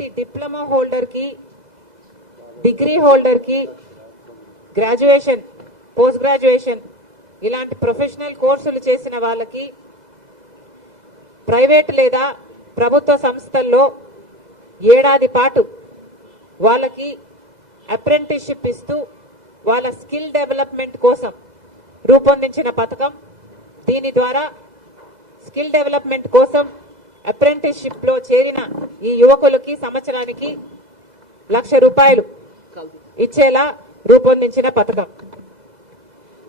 ప్రతి diploma holder కి, degree holder కి, గ్రాడ్యుయేషన్, పోస్ట్ గ్రాడ్యుయేషన్ ఇలాంటి ప్రొఫెషనల్ కోర్సులు చేసిన వాళ్ళకి ప్రైవేట్ లేదా ప్రభుత్వ సంస్థల్లో ఏడాది పాటు వాళ్ళకి అప్రెంటిస్షిప్ ఇస్తూ వాళ్ళ స్కిల్ డెవలప్మెంట్ కోసం రూపొందించిన పథకం. దీని ద్వారా స్కిల్ డెవలప్మెంట్ కోసం అప్రెంటిస్షిప్ లో చేరిన ఈ యువకులకి సంవత్సరానికి ₹1,00,000 ఇచ్చేలా రూపొందించిన పథకం.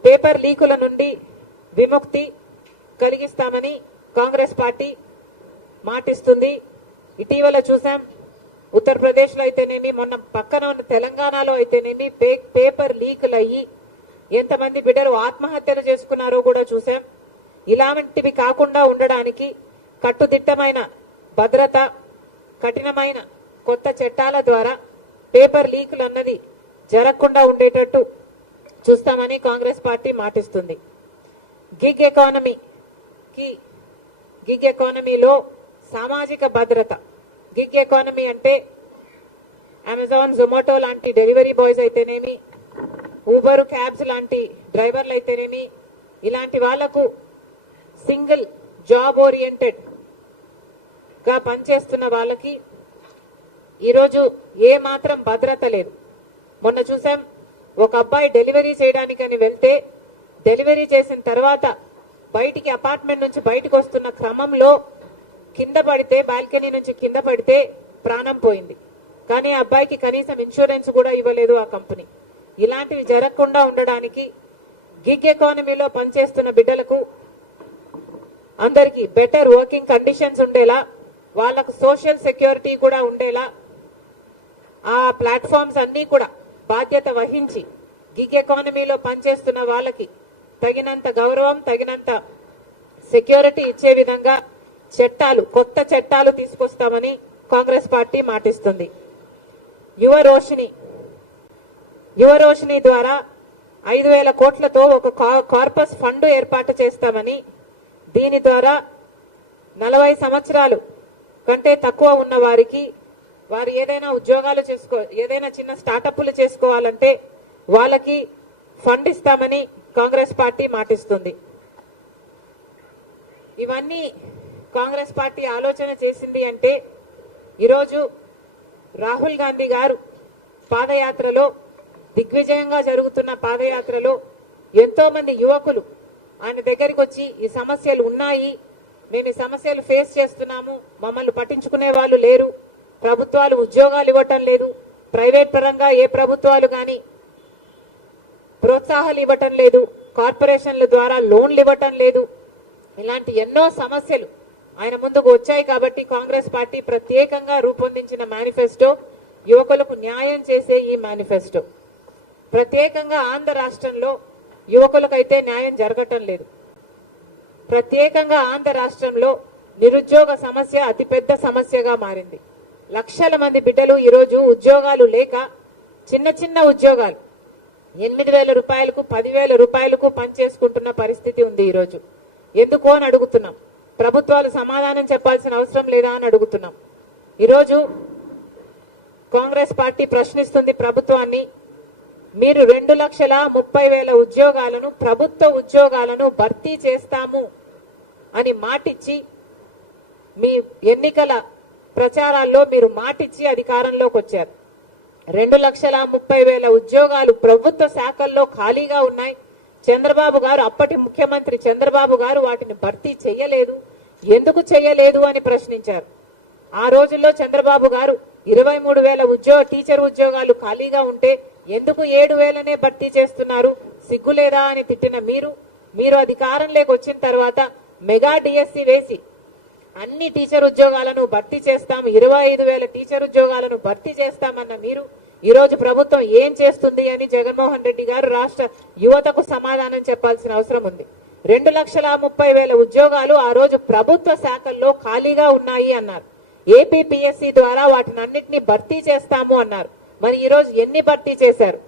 పేపర్ లీకుల నుండి విముక్తి కలిగిస్తామని కాంగ్రెస్ పార్టీ మాటిస్తుంది. ఇటీవల చూసాం, ఉత్తరప్రదేశ్ లో అయితేనేమి, మొన్న పక్కన ఉన్న తెలంగాణలో అయితేనేమి పేపర్ లీకులు అయ్యి ఎంతమంది బిడ్డలు ఆత్మహత్యలు చేసుకున్నారో కూడా చూసాం. ఇలాంటివి కాకుండా ఉండడానికి కట్టుదిట్టమైన భద్రత, కఠినమైన కొత్త చట్టాల ద్వారా పేపర్ లీకులు అన్నది జరగకుండా ఉండేటట్టు చూస్తామని కాంగ్రెస్ పార్టీ మాటిస్తుంది. గిగ్ ఎకానమీలో సామాజిక భద్రత. గిగ్ ఎకానమీ అంటే అమెజాన్, జొమాటో లాంటి డెలివరీ బాయ్స్ అయితేనేమి, ఊబర్, క్యాబ్స్ లాంటి డ్రైవర్లు అయితేనేమి, ఇలాంటి వాళ్లకు సింగిల్ జాబ్ ఓరియంటెడ్ గా పనిచేస్తున్న వాళ్ళకి ఈరోజు ఏ మాత్రం భద్రత లేదు. మొన్న చూసాం, ఒక అబ్బాయి డెలివరీ చేయడానికని వెళ్తే డెలివరీ చేసిన తర్వాత బయటికి అపార్ట్మెంట్ నుంచి బయటకు వస్తున్న క్రమంలో కింద పడితే, బాల్కనీ నుంచి కింద పడితే ప్రాణం పోయింది. కానీ ఆ అబ్బాయికి కనీసం ఇన్సూరెన్స్ కూడా ఇవ్వలేదు ఆ కంపెనీ. ఇలాంటివి జరగకుండా ఉండడానికి గిగ్ ఎకానమీలో పనిచేస్తున్న బిడ్డలకు అందరికీ బెటర్ వర్కింగ్ కండిషన్స్ ఉండేలా, వాళ్లకు సోషల్ సెక్యూరిటీ కూడా ఉండేలా ఆ ప్లాట్ఫామ్స్ అన్ని కూడా బాధ్యత వహించి గిగ్ ఎకానమీలో పనిచేస్తున్న వాళ్ళకి తగినంత గౌరవం, తగినంత సెక్యూరిటీ ఇచ్చే విధంగా కొత్త చట్టాలు తీసుకొస్తామని కాంగ్రెస్ పార్టీ మాటిస్తుంది. యువ రోషిని ద్వారా 5,000 కోట్లతో ఒక కార్పస్ ఫండ్ ఏర్పాటు చేస్తామని, దీని ద్వారా 40 సంవత్సరాలు కంటే తక్కువ ఉన్న వారికి వారు ఏదైనా ఉద్యోగాలు ఏదైనా చిన్న స్టార్టప్లు చేసుకోవాలంటే వాళ్ళకి ఫండ్ ఇస్తామని కాంగ్రెస్ పార్టీ మాటిస్తుంది. ఇవన్నీ కాంగ్రెస్ పార్టీ ఆలోచన చేసింది అంటే ఈరోజు రాహుల్ గాంధీ గారు పాదయాత్రలో, దిగ్విజయంగా జరుగుతున్న పాదయాత్రలో ఎంతో మంది యువకులు ఆయన దగ్గరికి వచ్చి ఈ సమస్యలు ఉన్నాయి, మేము ఈ సమస్యలు ఫేస్ చేస్తున్నాము, మమ్మల్ని పట్టించుకునే వాళ్ళు లేరు, ప్రభుత్వాలు ఉద్యోగాలు ఇవ్వటం లేదు, ప్రైవేట్ పరంగా ఏ ప్రభుత్వాలు కానీ ప్రోత్సాహాలు ఇవ్వటం లేదు, కార్పొరేషన్ల ద్వారా లోన్లు ఇవ్వటం లేదు, ఇలాంటి ఎన్నో సమస్యలు ఆయన ముందుకు వచ్చాయి. కాబట్టి కాంగ్రెస్ పార్టీ ప్రత్యేకంగా రూపొందించిన మేనిఫెస్టో యువకులకు న్యాయం చేసే ఈ మేనిఫెస్టో. ప్రత్యేకంగా ఆంధ్ర రాష్ట్రంలో యువకులకైతే న్యాయం జరగటం లేదు. ప్రత్యేకంగా ఆంధ్ర రాష్ట్రంలో నిరుద్యోగ సమస్య అతిపెద్ద సమస్యగా మారింది. లక్షల మంది బిడ్డలు ఈరోజు ఉద్యోగాలు లేక చిన్న చిన్న ఉద్యోగాలు 8,000 రూపాయలకు, 10,000 రూపాయలకు పనిచేసుకుంటున్న పరిస్థితి ఉంది ఈరోజు. ఎందుకో అని అడుగుతున్నాం. ప్రభుత్వాలు సమాధానం చెప్పాల్సిన అవసరం లేదా అని అడుగుతున్నాం. ఈరోజు కాంగ్రెస్ పార్టీ ప్రశ్నిస్తుంది ప్రభుత్వాన్ని, మీరు 2,30,000 ఉద్యోగాలను, ప్రభుత్వ ఉద్యోగాలను భర్తీ చేస్తాము అని మాటిచ్చి, మీ ఎన్నికల ప్రచారాల్లో మీరు మాటిచ్చి అధికారంలోకి వచ్చారు. 2,30,000 ఉద్యోగాలు ప్రభుత్వ శాఖల్లో ఖాళీగా ఉన్నాయి. చంద్రబాబు గారు, అప్పటి ముఖ్యమంత్రి చంద్రబాబు గారు వాటిని భర్తీ చేయలేదు. ఎందుకు చేయలేదు అని ప్రశ్నించారు. ఆ రోజుల్లో చంద్రబాబు గారు 23,000 టీచర్ ఉద్యోగాలు ఖాళీగా ఉంటే ఎందుకు 7,000నే భర్తీ చేస్తున్నారు, సిగ్గులేదా అని తిట్టిన మీరు అధికారంలోకి వచ్చిన తర్వాత మెగా డిఎస్సి వేసి అన్ని టీచర్ ఉద్యోగాలను భర్తీ చేస్తాం, 25,000 టీచర్ ఉద్యోగాలను భర్తీ చేస్తామన్న మీరు ఈరోజు ప్రభుత్వం ఏం చేస్తుంది అని జగన్మోహన్ రెడ్డి గారు రాష్ట్ర యువతకు సమాధానం చెప్పాల్సిన అవసరం ఉంది. 2,30,000 ఉద్యోగాలు ఆ రోజు ప్రభుత్వ శాఖల్లో ఖాళీగా ఉన్నాయి అన్నారు. ఏపీపీఎస్సీ ద్వారా వాటిని అన్నింటినీ భర్తీ చేస్తాము అన్నారు. మరి ఈ రోజు ఎన్ని భర్తీ చేశారు?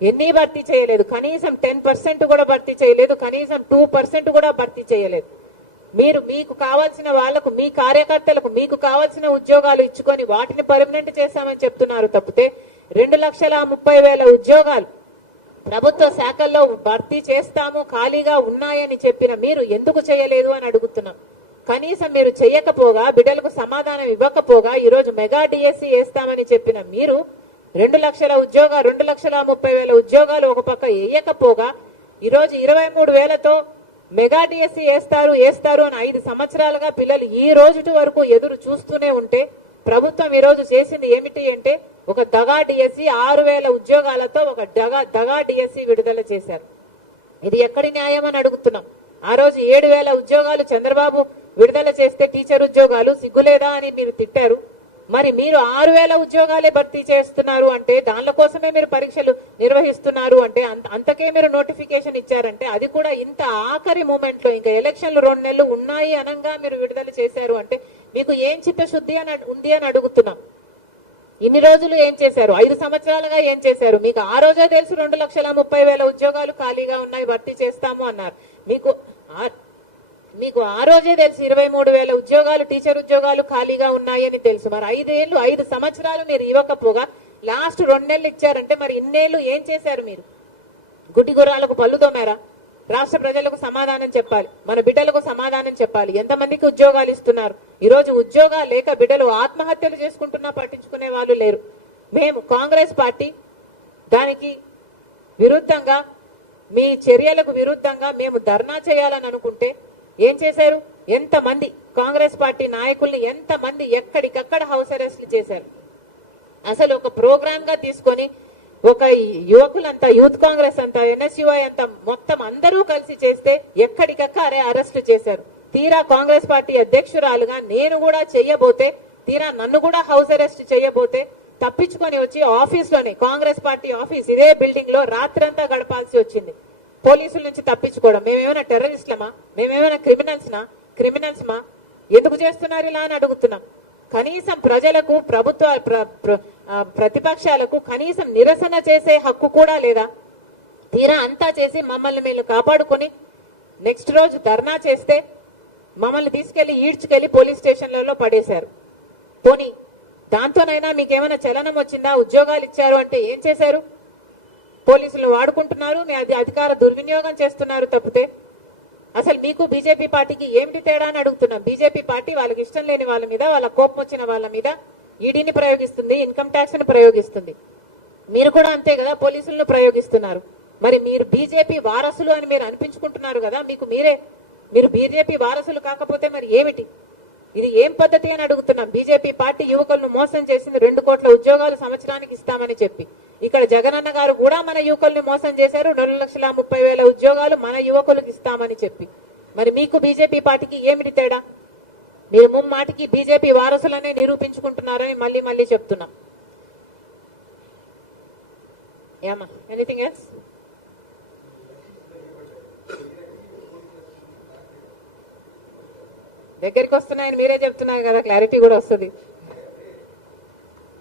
ఎన్ని భర్తీ చేయలేదు. కనీసం 10% కూడా భర్తీ చేయలేదు. కనీసం 2% కూడా భర్తీ చేయలేదు. మీకు కావాల్సిన వాళ్లకు, మీ కార్యకర్తలకు మీకు కావాల్సిన ఉద్యోగాలు ఇచ్చుకొని వాటిని పర్మనెంట్ చేశామని చెప్తున్నారు తప్పితే 2,30,000 ఉద్యోగాలు ప్రభుత్వ శాఖల్లో భర్తీ చేస్తాము, ఖాళీగా ఉన్నాయని చెప్పిన మీరు ఎందుకు చేయలేదు అని అడుగుతున్నాం. కనీసం మీరు చేయకపోగా, బిడ్డలకు సమాధానం ఇవ్వకపోగా ఈరోజు మెగా డిఎస్సి వేస్తామని చెప్పిన మీరు 2,30,000 ఉద్యోగాలు ఒక పక్క వేయకపోగా ఈరోజు 23,000తో మెగా డిఎస్సి వేస్తారు అని 5 సంవత్సరాలుగా పిల్లలు ఈ రోజు వరకు ఎదురు చూస్తూనే ఉంటే ప్రభుత్వం ఈ రోజు చేసింది ఏమిటి అంటే ఒక దగా డిఎస్సి 6,000 ఉద్యోగాలతో ఒక దగా డిఎస్సి విడుదల చేశారు. ఇది ఎక్కడి న్యాయం అని అడుగుతున్నాం. ఆ రోజు 7,000 ఉద్యోగాలు చంద్రబాబు విడుదల చేస్తే టీచర్ ఉద్యోగాలు సిగ్గులేదా అని మీరు తిట్టారు. మరి మీరు 6,000 ఉద్యోగాలే భర్తీ చేస్తున్నారు అంటే, దానిల కోసమే మీరు పరీక్షలు నిర్వహిస్తున్నారు అంటే, అంతకే మీరు నోటిఫికేషన్ ఇచ్చారంటే, అది కూడా ఇంత ఆఖరి మూమెంట్ లో ఇంకా ఎలక్షన్లు 2 నెలలు ఉన్నాయి అనంగా మీరు విడుదల చేశారు అంటే మీకు ఏం చిత్తశుద్ధి ఉంది అని అడుగుతున్నాం. ఇన్ని రోజులు ఏం చేశారు? 5 సంవత్సరాలుగా ఏం చేశారు? మీకు ఆ రోజే తెలుసు 2,30,000 ఉద్యోగాలు ఖాళీగా ఉన్నాయి, భర్తీ చేస్తాము అన్నారు. మీకు ఆ రోజే తెలుసు 23,000 ఉద్యోగాలు, టీచర్ ఉద్యోగాలు ఖాళీగా ఉన్నాయని తెలుసు. మరి 5 సంవత్సరాలు మీరు ఇవ్వకపోగా లాస్ట్ 2 నెలలు ఇచ్చారంటే మరి ఇన్నేళ్లు ఏం చేశారు? మీరు గుడ్డి గుర్రాలకు పళ్ళు తోమారా? రాష్ట్ర ప్రజలకు సమాధానం చెప్పాలి, మన బిడ్డలకు సమాధానం చెప్పాలి. ఎంతమందికి ఉద్యోగాలు ఇస్తున్నారు? ఈ రోజు ఉద్యోగాలు లేక బిడ్డలు ఆత్మహత్యలు చేసుకుంటున్నా పట్టించుకునే వాళ్ళు లేరు. మేము కాంగ్రెస్ పార్టీ దానికి విరుద్ధంగా, మీ చర్యలకు విరుద్ధంగా మేము ధర్నా చేయాలని అనుకుంటే ఏం చేశారు? ఎంతమంది కాంగ్రెస్ పార్టీ నాయకుల్ని ఎంతమంది ఎక్కడికక్కడ హౌస్ అరెస్ట్లు చేశారు. అసలు ఒక ప్రోగ్రామ్ గా తీసుకొని ఒక యువకులంతా, యూత్ కాంగ్రెస్ అంతా, ఎన్ఎస్యుఐ అంతా మొత్తం అందరూ కలిసి చేస్తే ఎక్కడికక్కడే అరెస్టు చేశారు. తీరా కాంగ్రెస్ పార్టీ అధ్యక్షురాలుగా నేను కూడా చెయ్యబోతే, తీరా నన్ను కూడా హౌస్ అరెస్ట్ చేయబోతే తప్పించుకొని వచ్చి ఆఫీస్ లోనే, కాంగ్రెస్ పార్టీ ఆఫీస్ ఇదే బిల్డింగ్ లో రాత్రంతా గడపాల్సి వచ్చింది. పోలీసుల నుంచి తప్పించుకోవడం. మేమేమైనా టెర్రరిస్టులమా? మేమేమైనా క్రిమినల్స్మా? ఎందుకు చేస్తున్నారు ఇలా అని అడుగుతున్నాం. కనీసం ప్రజలకు, ప్రతిపక్షాలకు కనీసం నిరసన చేసే హక్కు కూడా లేదా? తీరా అంతా చేసి మమ్మల్ని మేము కాపాడుకొని నెక్స్ట్ రోజు ధర్నా చేస్తే మమ్మల్ని తీసుకెళ్లి ఈడ్చుకెళ్లి పోలీస్ స్టేషన్లలో పడేశారు. పోనీ దాంతోనైనా మీకేమైనా చలనం వచ్చిందా? ఉద్యోగాలు ఇచ్చారు అంటే ఏం చేశారు? పోలీసులు వాడుకుంటున్నారు, మీ అధికార దుర్వినియోగం చేస్తున్నారు తప్పితే అసలు మీకు బీజేపీ పార్టీకి ఏమిటి తేడా అని అడుగుతున్నాం. బీజేపీ పార్టీ వాళ్ళకి ఇష్టం లేని వాళ్ళ మీద, వాళ్ళ కోపం వచ్చిన వాళ్ళ మీద ఈడీని ప్రయోగిస్తుంది, ఇన్కమ్ ట్యాక్స్ ను ప్రయోగిస్తుంది. మీరు కూడా అంతే కదా, పోలీసులను ప్రయోగిస్తున్నారు. మరి మీరు బీజేపీ వారసులు అని మీరు అనిపించుకుంటున్నారు కదా, మీరు బీజేపీ వారసులు కాకపోతే మరి ఏమిటి? ఇది ఏం పద్ధతి అని అడుగుతున్నాం. బీజేపీ పార్టీ యువకులను మోసం చేసింది 2 కోట్ల ఉద్యోగాలు సంవత్సరానికి ఇస్తామని చెప్పి. ఇక్కడ జగనన్న గారు కూడా మన యువకుల్ని మోసం చేశారు. 2,30,000 ఉద్యోగాలు మన యువకులకు ఇస్తామని చెప్పి. మరి మీకు బీజేపీ పార్టీకి ఏమిటి తేడా? మీరు ముమ్మాటికి బీజేపీ వారసులనే నిరూపించుకుంటున్నారని మళ్ళీ చెప్తున్నాం. ఏమా ఎనీథింగ్ ఎల్స్? దగ్గరికి వస్తున్నాయని మీరే చెప్తున్నారు కదా, క్లారిటీ కూడా వస్తుంది.